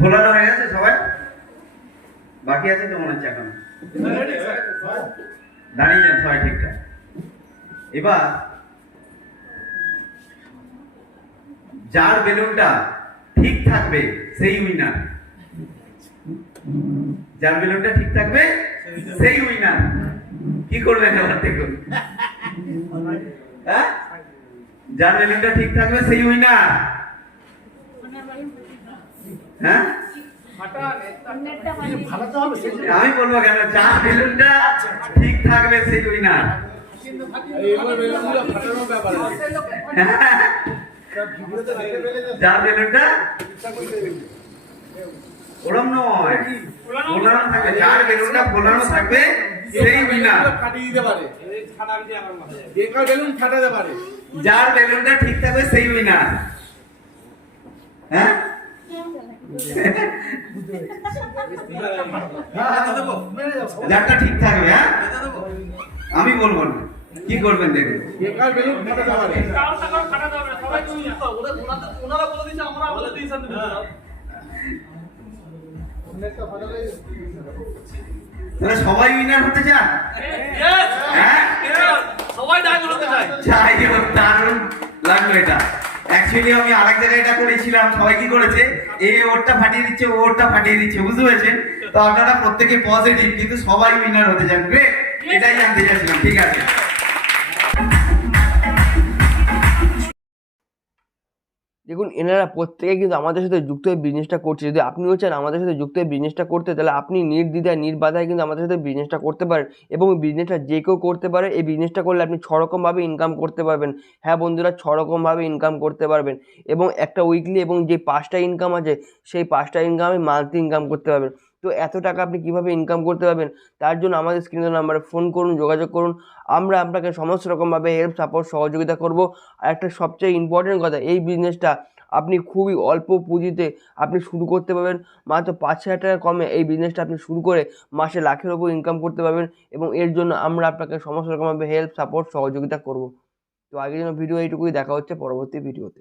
ভোলানো হয়ে গেছে সবাই? বাকি আছে তো মনে হচ্ছে এখন। দাঁড়িয়ে যান সবাই ঠিকঠাক। এবার যার বেলুনটা ঠিক থাকবে সেই উইনার। যার বেলুনটা ঠিক থাকবে সেই উইনার। কি করবেন এবার দেখুন। হ্যাঁ, যার বেলুনটা ঠিক থাকবে সেই উইনার। হ্যাঁ, আমি বলবো কেন, যার বেলুনটা ঠিক থাকবে সেই উইনার। যার বেলুনটা ওরম নয়, ফোলানো থাকবে, যার বেলুনটা ফোলানো থাকবে সেই উইনার। যার বেলুনটা ঠিক থাকবে সেই উইনার। হ্যাঁ, যারটা ঠিক থাকবে। হ্যাঁ, আমি বলবো না, কি করবেন দেখুন। সবাই উইনার হতে চান? যাই হোক, দারুণ লাগলো এটা। অ্যাকচুয়ালি আমি আরেক জায়গায় এটা করেছিলাম, সবাই কি করেছে, এ ওরটা ফাটিয়ে দিচ্ছে, ও ওরটা ফাটিয়ে দিচ্ছে, বুঝতে পেরেছেন? তো আপনারা প্রত্যেকে পজিটিভ, কিন্তু সবাই উইনার হতে চান। গ্রেট, এটাই জানতে চাইছিলাম। ঠিক আছে, দেখুন এনারা প্রত্যেকে কিন্তু আমাদের সাথে যুক্ত হয়ে বিজনেসটা করছে। যদি আপনিও চান আমাদের সাথে যুক্ত হয়ে বিজনেসটা করতে, তাহলে আপনি নির্দ্বিধায় নির্বাধায় কিন্তু আমাদের সাথে বিজনেসটা করতে পারেন, এবং বিজনেসটা যে কেউ করতে পারে। এই বিজনেসটা করলে আপনি 6 রকমভাবে ইনকাম করতে পারবেন। হ্যাঁ বন্ধুরা, 6 রকমভাবে ইনকাম করতে পারবেন, এবং একটা উইকলি এবং যে 5টা ইনকাম আছে সেই 5টা ইনকামে মান্থলি ইনকাম করতে পারবেন। তো এত টাকা আপনি কীভাবে ইনকাম করতে পারবেন, তার জন্য আমাদের স্ক্রিনের নাম্বারে ফোন করুন, যোগাযোগ করুন। আমরা আপনাকে সমস্ত রকমভাবে হেল্প, সাপোর্ট, সহযোগিতা করব। আর একটা সবচেয়ে ইম্পর্টেন্ট কথা, এই বিজনেসটা আপনি খুবই অল্প পুঁজিতে আপনি শুরু করতে পারবেন। মাত্র 5,000 টাকা কমে এই বিজনেসটা আপনি শুরু করে মাসে লাখের ওপর ইনকাম করতে পারবেন, এবং এর জন্য আমরা আপনাকে সমস্ত রকমভাবে হেল্প, সাপোর্ট, সহযোগিতা করব। তো আগের জন্য ভিডিও এইটুকুই, দেখা হচ্ছে পরবর্তী ভিডিওতে।